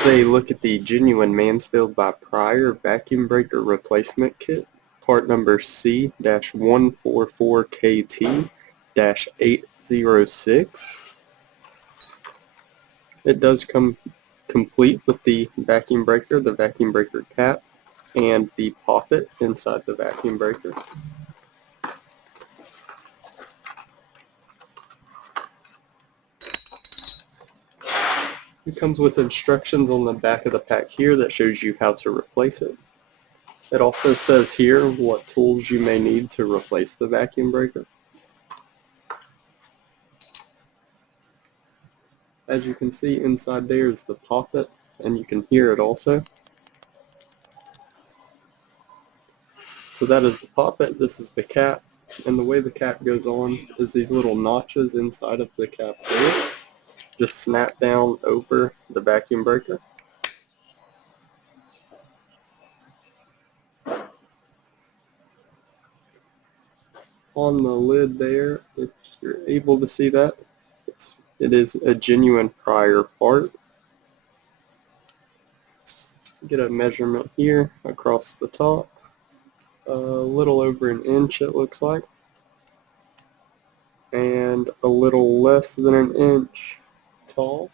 is a look at the genuine Mansfield by Prier vacuum breaker replacement kit, part number C-144KT-806. It does come complete with the vacuum breaker cap, and the poppet inside the vacuum breaker. It comes with instructions on the back of the pack here that shows you how to replace it. It also says here what tools you may need to replace the vacuum breaker. As you can see, inside there is the poppet, and you can hear it also. So that is the poppet, this is the cap, and the way the cap goes on is these little notches inside of the cap there just snap down over the vacuum breaker. On the lid there, if you're able to see that, it is a genuine Prier part. Get a measurement here across the top, a little over an inch it looks like, and a little less than an inch tall.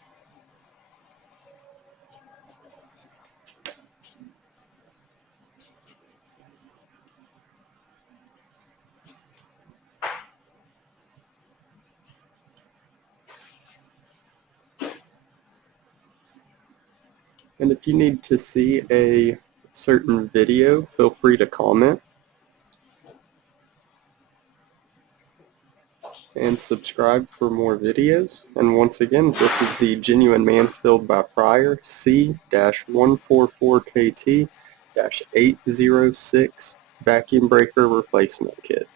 And if you need to see a certain video, feel free to comment. And subscribe for more videos. And once again, this is the genuine Mansfield by Prier C-144KT-806 vacuum breaker replacement kit.